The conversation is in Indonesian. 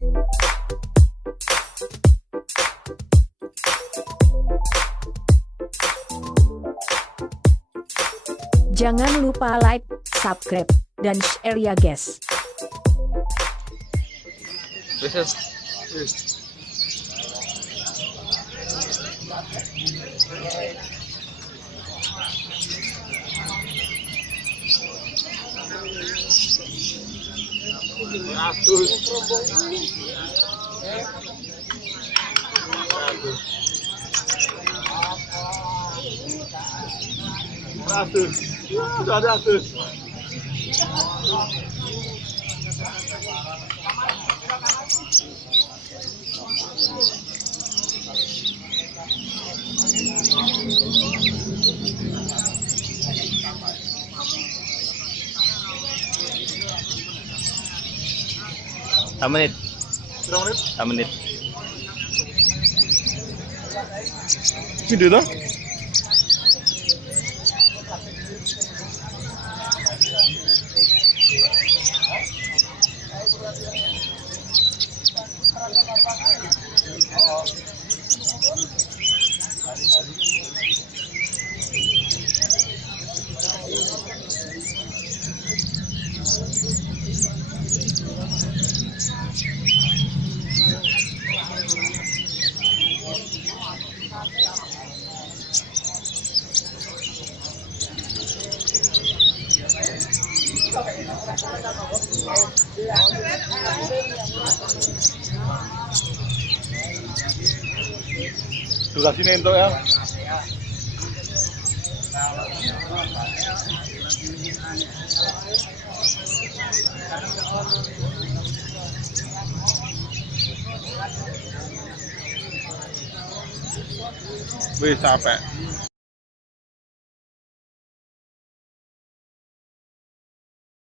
Jangan lupa like, subscribe, dan share ya guys. Sudah ada tuh. Menit. Berapa menit? Menit. Video dah? Durasinya entok ya. Wih, capek.